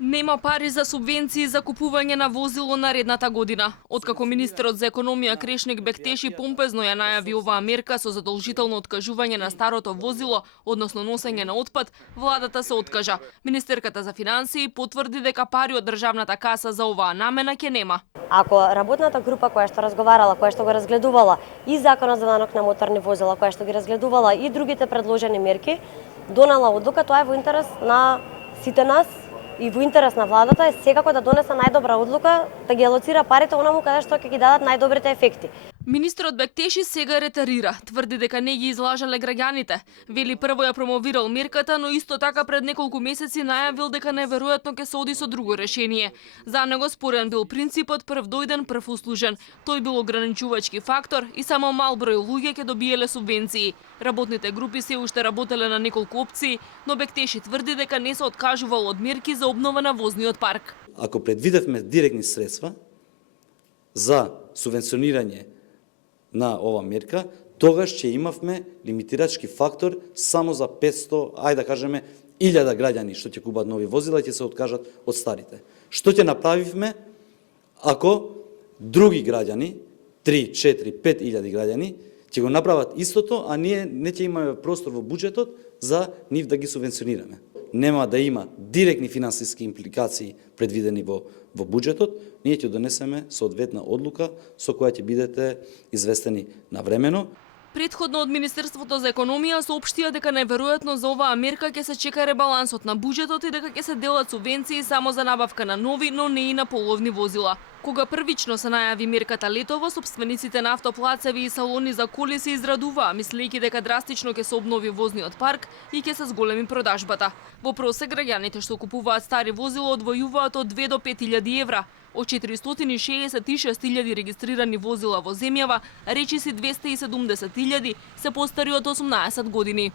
Нема пари за субвенции за купување на возило наредната година. Откако министерот за економија Крешник Бектеши помпезно ја најави оваа мерка со задолжително откажување на старото возило, односно носење на отпад, владата се откажа. Министерката за финансии потврди дека пари од државната каса за оваа намена ќе нема. Ако работната група која што разговарала, која што го разгледувала и законот за данок на моторни возила, која што ги разгледувала и другите предложени мерки, донела одлука, тоа е во интерес на сите нас и во интерес на владата е секако да донесе најдобра одлука, да ги алоцира парите онаму каде што ќе ги дадат најдобрите ефекти. Министрот Бектеши сега ретарира, тврди дека не ги излажале граѓаните. Вели прво ја промовирал мерката, но исто така пред неколку месеци најавил дека неверојатно ќе се оди со друго решение. За него спорен бил принципот прв дојден, прв услужен. Тој бил ограничувачки фактор и само мал број луѓе ќе добиеле субвенции. Работните групи се уште работеле на неколку опции, но Бектеши тврди дека не се откажувал од мерки за обнова на возниот парк. Ако предвидевме директни средства за субвенционирање на ова мерка, тогаш ќе имавме лимитирачки фактор само за 500, ајде да кажеме, 1000 граѓани што ќе купат нови возила и ќе се откажат од старите. Што ќе направивме ако други граѓани, 3, 4, 5000 граѓани, ќе го направат истото, а ние не ќе имаме простор во буџетот за нив да ги субвенционираме. Нема да има директни финансиски импликации предвидени во буџетот, ние ќе донесеме соодветна одлука со која ќе бидете известени навремено. Претходно од Министерството за економија соопштија дека неверојатно за оваа мерка ќе се чека ребалансот на буџетот и дека ќе се делат субвенции само за набавка на нови, но не и на половни возила. Кога првично се најави мерката летово, собствениците на автоплацеви и салони за коли се израдуваа, мислејќи дека драстично ќе се обнови возниот парк и ќе се зголеми продажбата. Во просек граѓаните што купуваат стари возила одвојуваат од 2 до 5000 евра. Од 466.000 регистрирани возила во земјава, речиси 270.000 се постари од 18 години.